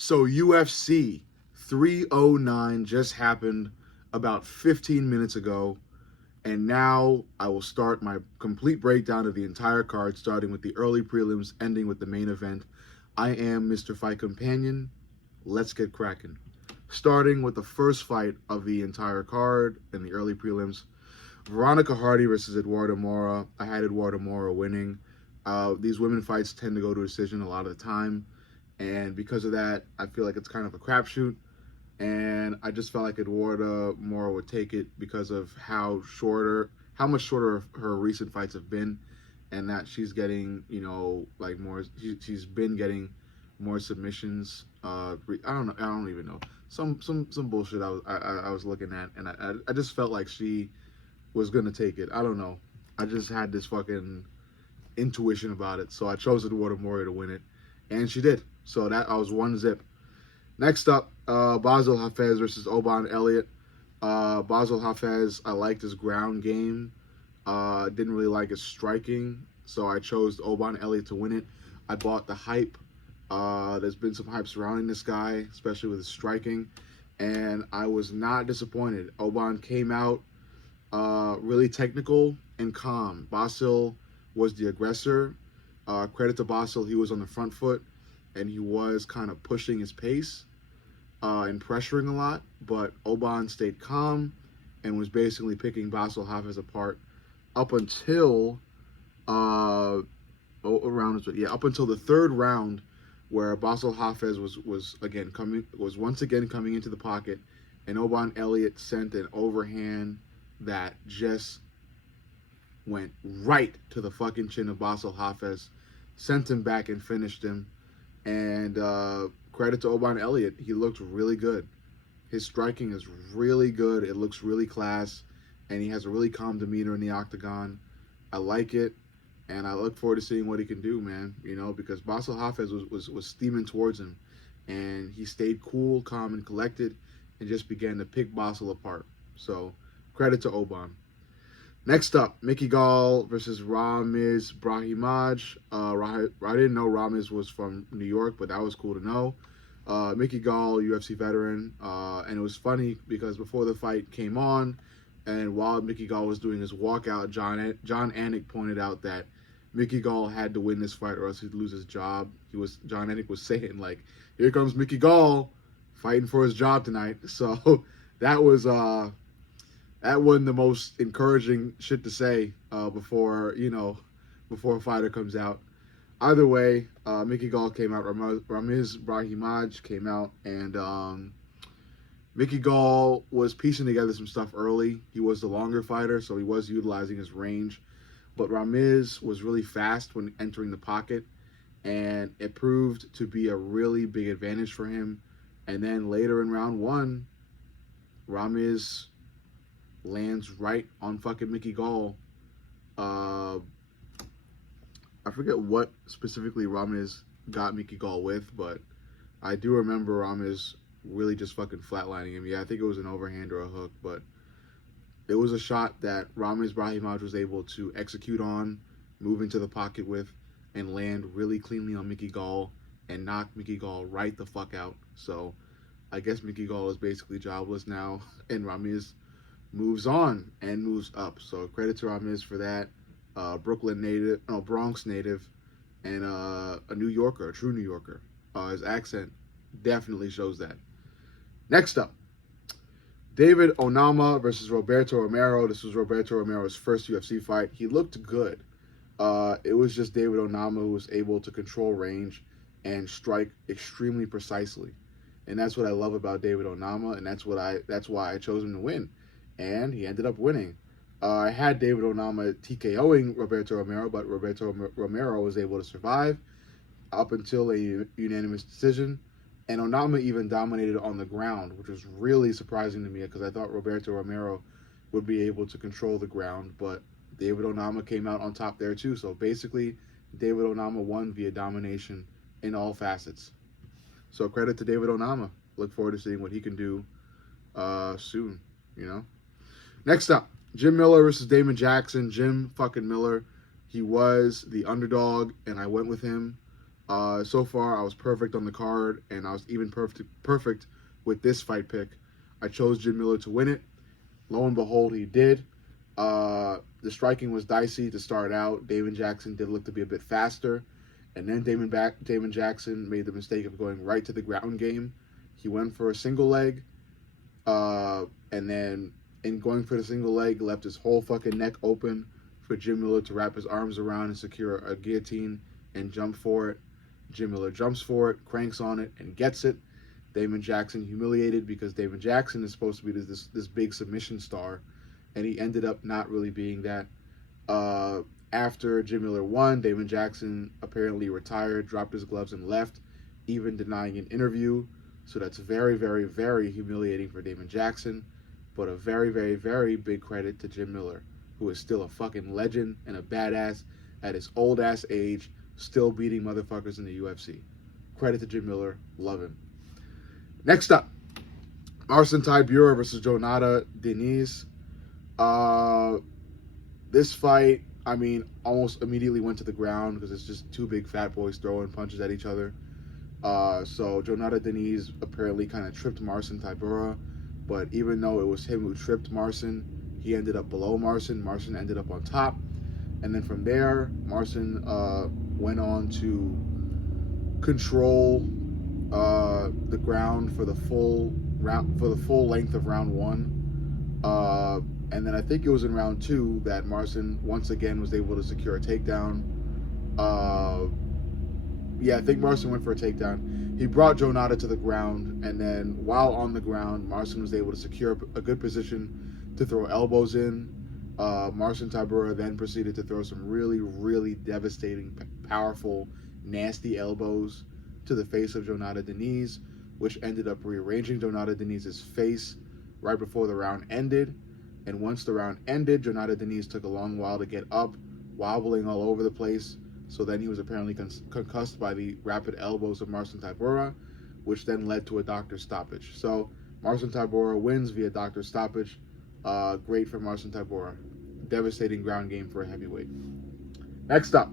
So UFC 309 just happened about 15 minutes ago, and now I will start my complete breakdown of the entire card, starting with the early prelims, ending with the main event. I am Mr. Fight Companion. Let's get cracking. Starting with the first fight of the entire card in the early prelims, Veronica Hardy versus Eduardo Mora. I had Eduardo Mora winning. These women fights tend to go to decision a lot of the time, and because of that, I feel like it's kind of a crapshoot. And I just felt like Eduardo Mora would take it because of how much shorter her recent fights have been, and that she's getting, like more. She's been getting more submissions. I don't even know. Some bullshit I was looking at, and I just felt like she was gonna take it. I don't know. I just had this fucking intuition about it, so I chose Eduardo Mora to win it, and she did. So that I was 1-0. Next up, Basel Hafez versus Oban Elliott. Basel Hafez, I liked his ground game. Didn't really like his striking, so I chose Oban Elliott to win it. I bought the hype. There's been some hype surrounding this guy, especially with his striking, and I was not disappointed. Oban came out really technical and calm. Basel was the aggressor. Credit to Basel, he was on the front foot, and he was kind of pushing his pace and pressuring a lot, but Oban stayed calm and was basically picking Basel Hafez apart up until up until the third round, where Basel Hafez was once again coming into the pocket, and Oban Elliott sent an overhand that just went right to the fucking chin of Basel Hafez, sent him back and finished him. And credit to Oban Elliott, he looked really good. His striking is really good. It looks really class, and he has a really calm demeanor in the octagon. I like it, and I look forward to seeing what he can do, man. Because Basel Hafez was steaming towards him, and he stayed cool, calm, and collected, and just began to pick Basel apart. So credit to Oban. Next up, Mickey Gall versus Ramiz Ibrahimaj. I didn't know Ramiz was from New York, but that was cool to know. Mickey Gall, UFC veteran, and it was funny because before the fight came on, and while Mickey Gall was doing his walkout, John Anik pointed out that Mickey Gall had to win this fight or else he'd lose his job. John Anik was saying, like, here comes Mickey Gall fighting for his job tonight. So that wasn't the most encouraging shit to say before a fighter comes out. Either way, Mickey Gall came out. Ramiz Ibrahimaj came out, and Mickey Gall was piecing together some stuff early. He was the longer fighter, so he was utilizing his range. But Ramiz was really fast when entering the pocket, and it proved to be a really big advantage for him. And then later in round one, Ramiz lands right on fucking Mickey Gall. I forget what specifically Ramiz got Mickey Gall with, but I do remember Ramiz really just fucking flatlining him. Yeah, I think it was an overhand or a hook, but it was a shot that Ramiz Ibrahimaj was able to execute on, move into the pocket with, and land really cleanly on Mickey Gall and knock Mickey Gall right the fuck out. So I guess Mickey Gall is basically jobless now, and Ramiz moves on and moves up. So credit to Ramiz for that. Bronx native, and a New Yorker, a true New Yorker. His accent definitely shows that. Next up, David Onama versus Roberto Romero. This was Roberto Romero's first UFC fight. He looked good. It was just David Onama who was able to control range and strike extremely precisely. And that's what I love about David Onama, and that's why I chose him to win. And he ended up winning. I had David Onama TKOing Roberto Romero, but Roberto Romero was able to survive up until a unanimous decision. And Onama even dominated on the ground, which was really surprising to me because I thought Roberto Romero would be able to control the ground, but David Onama came out on top there too. So basically, David Onama won via domination in all facets. So credit to David Onama. Look forward to seeing what he can do soon, Next up, Jim Miller versus Damon Jackson. Jim fucking Miller. He was the underdog, and I went with him. So far, I was perfect on the card, and I was even perfect with this fight pick. I chose Jim Miller to win it. Lo and behold, he did. The striking was dicey to start out. Damon Jackson did look to be a bit faster. And then Damon Jackson made the mistake of going right to the ground game. He went for a single leg. And then in going for the single leg, left his whole fucking neck open for Jim Miller to wrap his arms around and secure a guillotine and jump for it. Jim Miller jumps for it, cranks on it, and gets it. Damon Jackson humiliated because Damon Jackson is supposed to be this big submission star, and he ended up not really being that. After Jim Miller won, Damon Jackson apparently retired, dropped his gloves, and left, even denying an interview. So that's very, very, very humiliating for Damon Jackson, but a very, very, very big credit to Jim Miller, who is still a fucking legend and a badass at his old-ass age, still beating motherfuckers in the UFC. Credit to Jim Miller. Love him. Next up, Marcin Tybura versus Jonata Denise. This fight, I mean, almost immediately went to the ground because it's just two big fat boys throwing punches at each other. So Jonata Denise apparently kind of tripped Marcin Tybura, but even though it was him who tripped Marcin, he ended up below Marcin. Marcin ended up on top. And then from there, Marcin went on to control the ground for the full length of round one. And then I think it was in round two that Marcin once again was able to secure a takedown. I think Marcin went for a takedown. He brought Jonata to the ground, and then while on the ground, Marcin was able to secure a good position to throw elbows in. Marcin Tybura then proceeded to throw some really, really devastating, powerful, nasty elbows to the face of Jonata Denise, which ended up rearranging Jonata Denise's face right before the round ended. And once the round ended, Jonata Denise took a long while to get up, wobbling all over the place. So then he was apparently concussed by the rapid elbows of Marcin Tybura, which then led to a doctor stoppage. So Marcin Tybura wins via doctor stoppage. Great for Marcin Tybura. Devastating ground game for a heavyweight. Next up,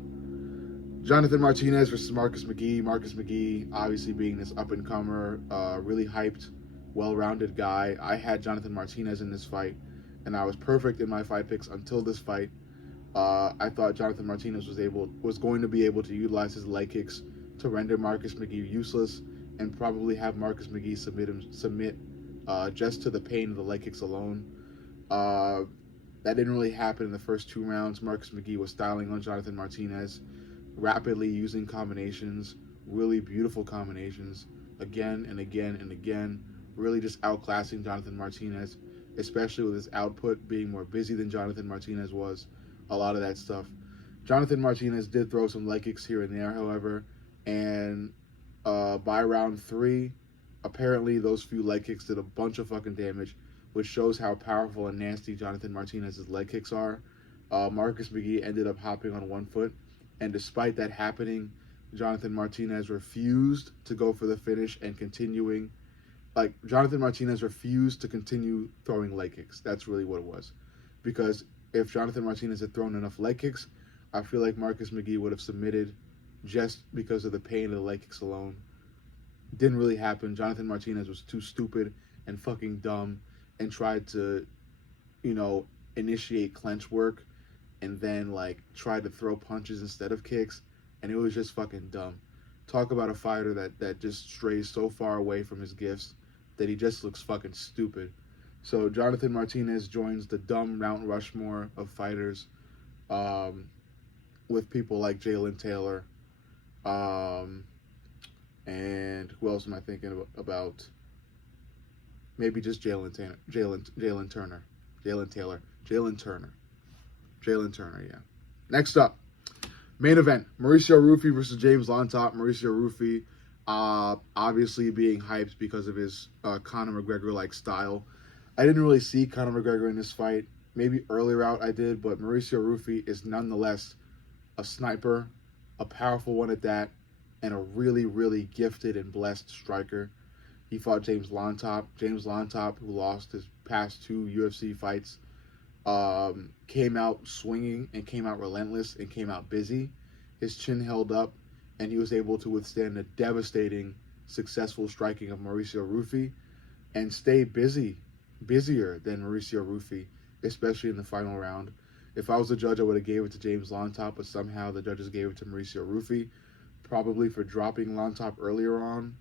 Jonathan Martinez versus Marcus McGee. Marcus McGee, obviously being this up-and-comer, really hyped, well-rounded guy. I had Jonathan Martinez in this fight, and I was perfect in my fight picks until this fight. I thought Jonathan Martinez was going to be able to utilize his leg kicks to render Marcus McGee useless and probably have Marcus McGee submit just to the pain of the leg kicks alone. That didn't really happen in the first two rounds. Marcus McGee was styling on Jonathan Martinez, rapidly using combinations, really beautiful combinations, again and again and again, really just outclassing Jonathan Martinez, especially with his output being more busy than Jonathan Martinez was. A lot of that stuff. Jonathan Martinez did throw some leg kicks here and there, however, and by round three, apparently those few leg kicks did a bunch of fucking damage, which shows how powerful and nasty Jonathan Martinez's leg kicks are. Marcus McGee ended up hopping on one foot, and despite that happening, Jonathan Martinez refused to go for the finish and continuing. Jonathan Martinez refused to continue throwing leg kicks. That's really what it was. Because if Jonathan Martinez had thrown enough leg kicks, I feel like Marcus McGee would have submitted just because of the pain of the leg kicks alone. Didn't really happen. Jonathan Martinez was too stupid and fucking dumb and tried to, initiate clench work and then, tried to throw punches instead of kicks, and it was just fucking dumb. Talk about a fighter that just strays so far away from his gifts that he just looks fucking stupid. So Jonathan Martinez joins the dumb Mount Rushmore of fighters, with people like Jalen Taylor, and who else am I thinking about? Maybe just Jalen Turner, yeah. Next up, main event, Mauricio Rufy versus James Lontop. Mauricio Rufy, obviously being hyped because of his Conor McGregor-like style. I didn't really see Conor McGregor in this fight. Maybe earlier out I did, but Mauricio Rufy is nonetheless a sniper, a powerful one at that, and a really, really gifted and blessed striker. He fought James Lontop. James Lontop, who lost his past two UFC fights, came out swinging and came out relentless and came out busy. His chin held up. and he was able to withstand the devastating, successful striking of Mauricio Rufy and stay busier than Mauricio Rufy, especially in the final round. If I was a judge, I would have gave it to James Lontop, but somehow the judges gave it to Mauricio Rufy, probably for dropping Lontop earlier on,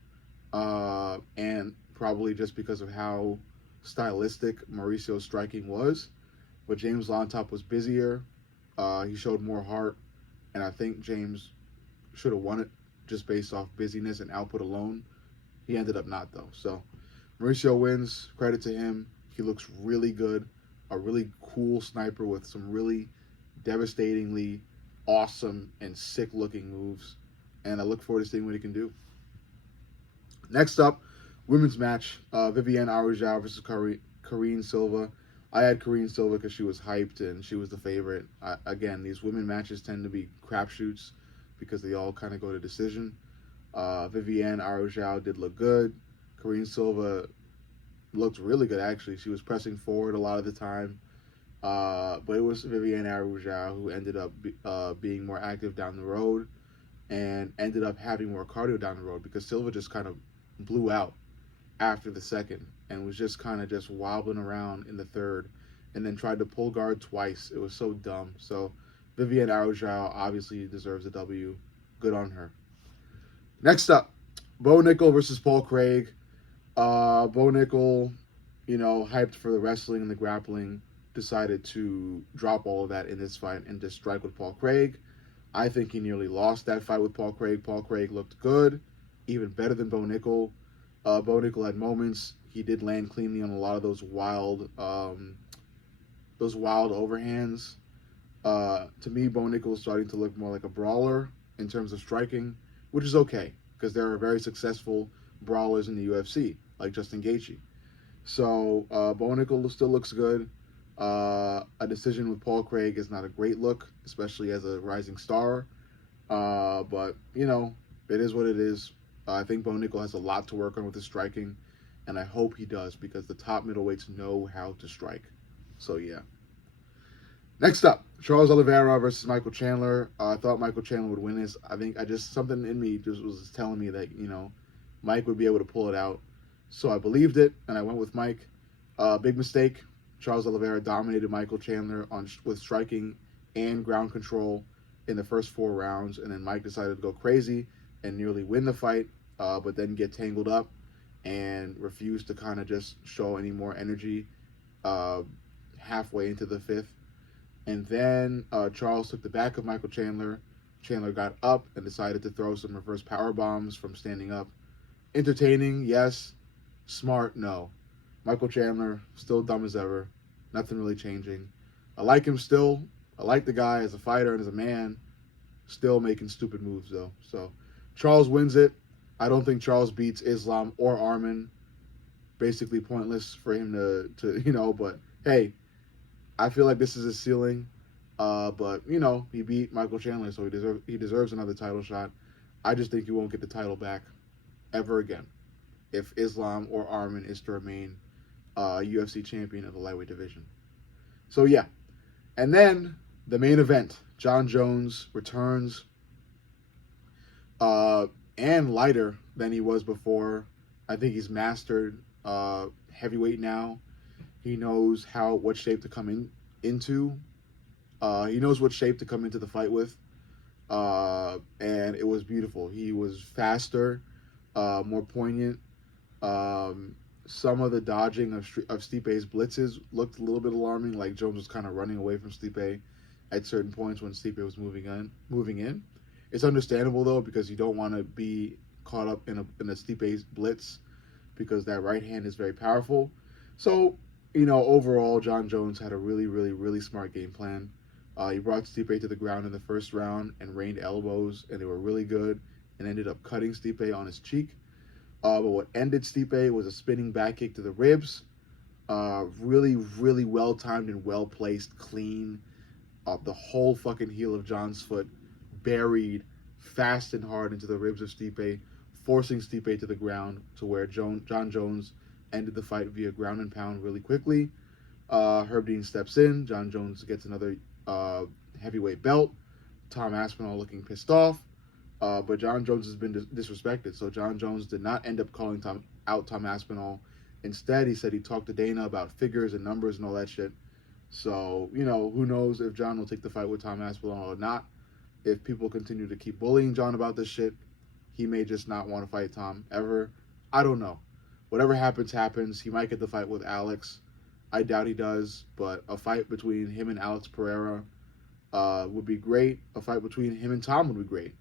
and probably just because of how stylistic Mauricio's striking was. But James Lontop was busier. He showed more heart, and I think James should have won it just based off busyness and output alone. He ended up not, though. So Mauricio wins. Credit to him. He looks really good. A really cool sniper with some really devastatingly awesome and sick-looking moves. And I look forward to seeing what he can do. Next up, women's match. Viviane Aruja versus Karine Silva. I had Karine Silva because she was hyped and she was the favorite. Again, these women matches tend to be crapshoots because they all kind of go to decision. Viviane Aruja did look good. Karine Silva looked really good, actually. She was pressing forward a lot of the time. But it was Viviane Aruja who ended up being more active down the road and ended up having more cardio down the road because Silva just kind of blew out after the second and was just kind of just wobbling around in the third and then tried to pull guard twice. It was so dumb. So Viviane Aruja obviously deserves a W. Good on her. Next up, Bo Nickel versus Paul Craig. Bo Nickel, hyped for the wrestling and the grappling, decided to drop all of that in this fight and just strike with Paul Craig. I think he nearly lost that fight with Paul Craig. Paul Craig looked good, even better than Bo Nickel. Bo Nickel had moments. He did land cleanly on a lot of those wild overhands. To me, Bo Nickel is starting to look more like a brawler in terms of striking, which is okay because there are very successful brawlers in the UFC, like Justin Gaethje. So Bo Nickel still looks good. A decision with Paul Craig is not a great look, especially as a rising star. But, it is what it is. I think Bo Nickel has a lot to work on with his striking, and I hope he does because the top middleweights know how to strike. So, yeah. Next up, Charles Oliveira versus Michael Chandler. I thought Michael Chandler would win this. I think something in me just was telling me that, Mike would be able to pull it out. So I believed it, and I went with Mike. Big mistake. Charles Oliveira dominated Michael Chandler with striking and ground control in the first 4 rounds, and then Mike decided to go crazy and nearly win the fight, but then get tangled up and refused to kind of just show any more energy halfway into the 5th. And then Charles took the back of Michael Chandler. Chandler got up and decided to throw some reverse power bombs from standing up. Entertaining, yes. Smart, no. Michael Chandler, still dumb as ever. Nothing really changing. I like him still. I like the guy as a fighter and as a man. Still making stupid moves, though. So, Charles wins it. I don't think Charles beats Islam or Arman. Basically pointless for him to but hey, I feel like this is his ceiling. But, he beat Michael Chandler, so he deserves another title shot. I just think he won't get the title back ever again if Islam or Arman is to remain UFC champion of the lightweight division. So, yeah. And then the main event, Jon Jones returns and lighter than he was before. I think he's mastered heavyweight now. He knows what shape to come into. He knows what shape to come into the fight with. And it was beautiful. He was faster, more poignant. Some of the dodging of Stipe's blitzes looked a little bit alarming, like Jones was kind of running away from Stipe at certain points when Stipe was moving in. It's understandable, though, because you don't want to be caught up in a Stipe's blitz because that right hand is very powerful. So, overall, Jon Jones had a really, really, really smart game plan. He brought Stipe to the ground in the first round and rained elbows, and they were really good, and ended up cutting Stipe on his cheek. But what ended Stipe was a spinning back kick to the ribs. Really, really well-timed and well-placed, clean. The whole fucking heel of Jon's foot buried fast and hard into the ribs of Stipe, forcing Stipe to the ground to where Jon Jones ended the fight via ground and pound really quickly. Herb Dean steps in. Jon Jones gets another heavyweight belt. Tom Aspinall looking pissed off. But John Jones has been disrespected. So John Jones did not end up calling out Tom Aspinall. Instead, he said he talked to Dana about figures and numbers and all that shit. So, who knows if John will take the fight with Tom Aspinall or not. If people continue to keep bullying John about this shit, he may just not want to fight Tom ever. I don't know. Whatever happens, happens. He might get the fight with Alex. I doubt he does, but a fight between him and Alex Pereira would be great. A fight between him and Tom would be great.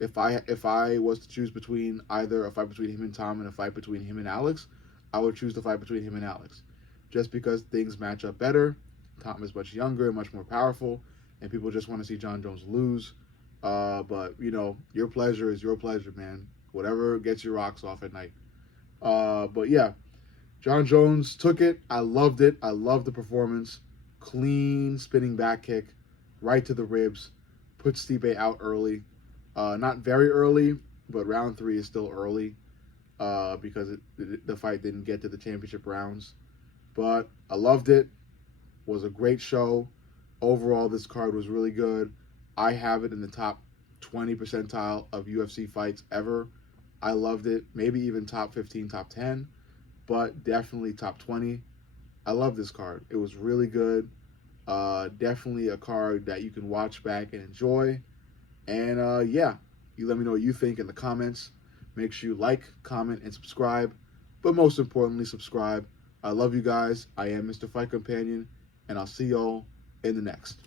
If I was to choose between either a fight between him and Tom and a fight between him and Alex, I would choose the fight between him and Alex. Just because things match up better. Tom is much younger and much more powerful, and people just want to see John Jones lose. But, your pleasure is your pleasure, man. Whatever gets your rocks off at night. But, yeah, John Jones took it. I loved it. I loved the performance. Clean spinning back kick right to the ribs. Put Stipe out early. Not very early, but round 3 is still early because the fight didn't get to the championship rounds. But I loved it. Was a great show. Overall, this card was really good. I have it in the top 20 percentile of UFC fights ever. I loved it. Maybe even top 15, top 10, but definitely top 20. I love this card. It was really good. Definitely a card that you can watch back and enjoy. And yeah, you let me know what you think in the comments. Make sure you like, comment, and subscribe. But most importantly, subscribe. I love you guys. I am Mr. Fight Companion, and I'll see y'all in the next.